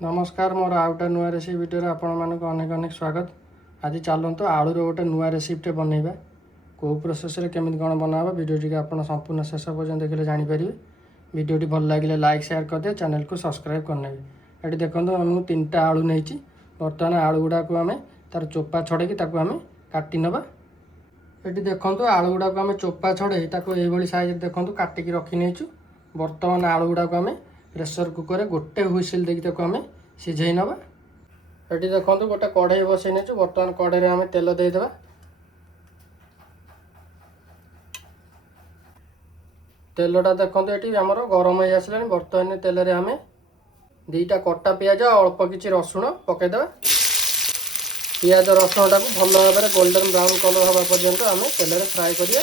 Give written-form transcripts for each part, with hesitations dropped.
नमस्कार मोर आउटा नुआ recipe video आपण मानक अनेक अनेक स्वागत। आज चलते आलूर गोटे नुआ रेसिपीटे बनइबा कौ प्रोसेस केमी कौन बनाबा भिडियोटी आप संपूर्ण शेष पर्यटन देखिए जापर। भिडियोटी भल लगे लाइक शेयर करदे, चैनल को सब्सक्राइब करने। ये देखो आम 3टा आलू नहीं बर्तमान आलू गुड़ा को आम तार चोपा छड़े आम काटी नवा। ये देखो आलू गुड़ा को आम चोपा छड़े ये साइज देखो काटिक रखी नहीं। बर्तमान आलू गुड़ा को आम प्रेसर कुकर गोटे हुइसिल देकी आम सिझे नवा। ये देखो गोटे कढ़ई बसई नहीं। बर्तमान कढ़ई आम तेल देदेबा। तेलटा देखो ये आमर गरम हो आसला। बर्तमान तेल आम 2टा कटा पियाज अल्प किसी रसुण पकईदे। पियाज रसुण टाक भल भाव में गोल्डन ब्राउन कलर हवा पर्यंत आम तेल फ्राए करिया।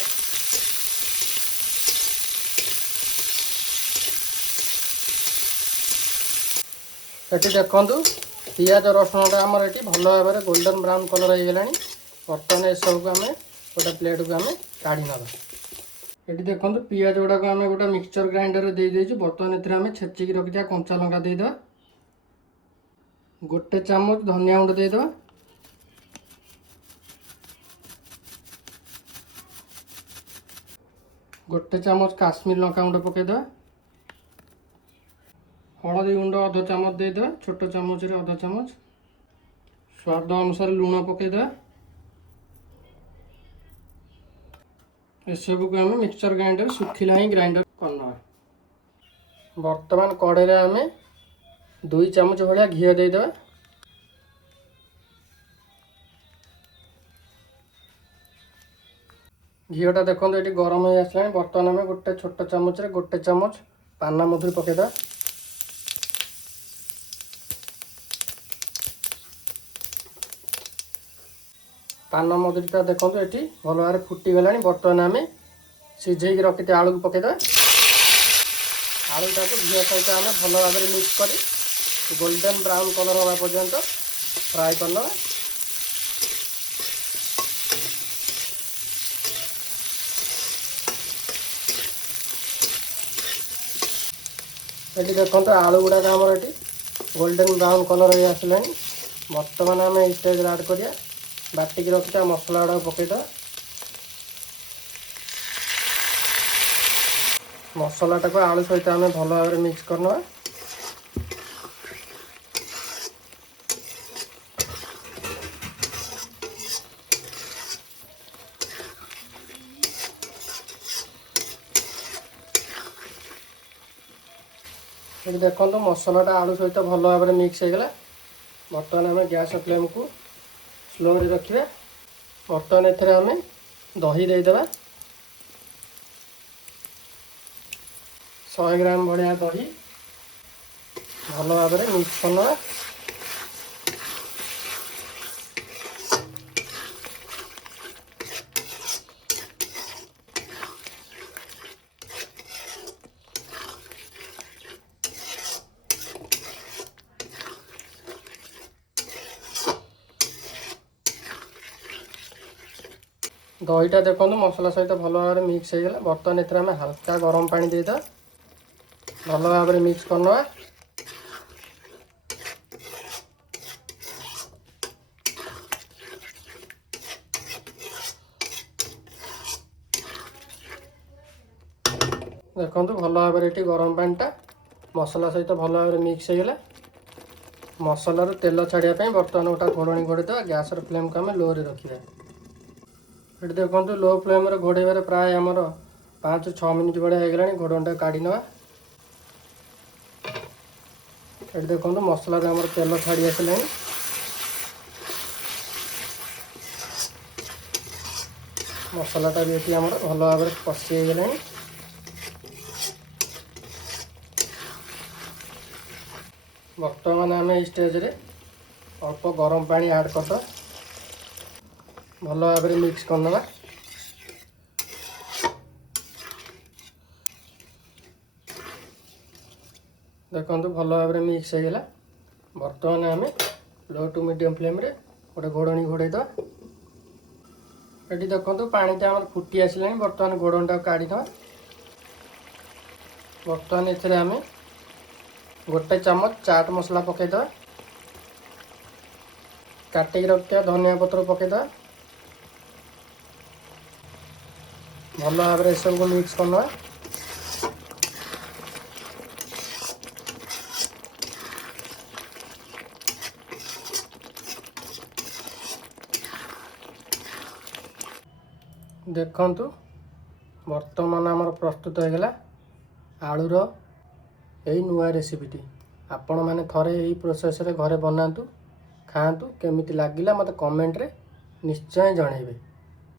ये देखो पियाज रसुणटा आमर ये भल भाव में गोल्डन ब्राउन कलर हो गला। बर्तमान ये सब को आम गोटे प्लेट को आम काढ़ी ना। ये देखो पियाज गुड़ाक आम गोटे मिक्सचर ग्राइंडर दे देछु। बर्तमान एम छेचिक रखिथा कंचा लंका देदेबा। गोटे चामच धनिया गुंड देदेबा। गोटे चामच काश्मीर लंका गुंड पकईदेबा। हलदी गुंड अध चामच देदेबा। छोट चामच रे अध चामच। स्वाद अनुसार लुण पकईदेबा। एसबू को आम मिक्सचर ग्राइंडर सुखिला ही ग्राइंडर करना। बर्तमान कढ़ई आम 2 चामच भाया घी देदेबा। घीटा देखो ये गरम हो आसला। बर्तमान आम गोटे छोट चामच रे गोटे चामच पाना मधुरी पकईदेबा। पान मधुरीटा देखो ये भल भाव फुटीगला। बर्तमान आम सिझे रखी आलू को पकईदे। आलूटा को घी सहित आम भल भाव में मिक्स कर गोल्डन ब्राउन कलर हवा पर्यंत फ्राए करना। ये देखो आलू गुड़ाक आमर ये गोल्डन ब्राउन कलर हो आसला। बर्तमान आम स्टेज ऐड करिया। बाटिक रखिथा मसला गुड़ा पकईदा। मसलाटा को आलू सहित आम भल भाव में मिक्स करना। ये देखो मसलाटा आलू सहित भल भाव में मिक्स हो गला। बर्तमान आम गैस फ्लेम को स्लो रे रखिए। बर्तमान एथरे आम दही देदेबा। 100 ग्राम भाया दही भल भाव में मिक्स करना। दहीटा देखो मसला सहित भल भाव में मिक्स हो गला। बर्तमान एथरे आम हल्का गरम पानी देदेबा। भल भाव में मिक्स करना। देखो भल भाव में ये गरम पानीटा मसला सहित भल भाव में मिक्स हो गला। मसलार तेल छाड़ापी बर्तमान गोटा घोड़णी घोड़ेदेवा। गैस फ्लेम को आम लो रे रखिए। ये देखो लो फ्लेम घोड़े प्राय आमर 5-6 मिनिट भाया होगा। घोड़णीटा काढ़ी ना। ये देखो मसला आमर तेल छाड़ी आसला। मसलाटा भी ये आमर भल भाव में कषि होगा। बर्तमान आम स्टेज रे अल्प गरम पानी ऐड करद भल भाव में मिक्स करना। देखो भल भाव में मिक्स होगा। बर्तमान आम लो टू मीडियम फ्लेम रे गोटे घोड़णी घोड़ेदेवा। ये देखो पानीटा आम फुटी आसला। बर्तमान घोड़णीटा काढ़ी ना। बर्तमान एथरे आम गोटे चामच चाट मसला पकईद काटिक रखिया धनिया पत्र पकईद भल भाव में सब को मिक्स करना। देखंतु वर्तमान आमर प्रस्तुत हो गला आलूर यही नुआ रेसिपीटी। आपण मैंने थरे यही प्रोसेस रे घरे बनातु खातु केमिति लागिला मते कमेंट रे निश्चय जणेबे।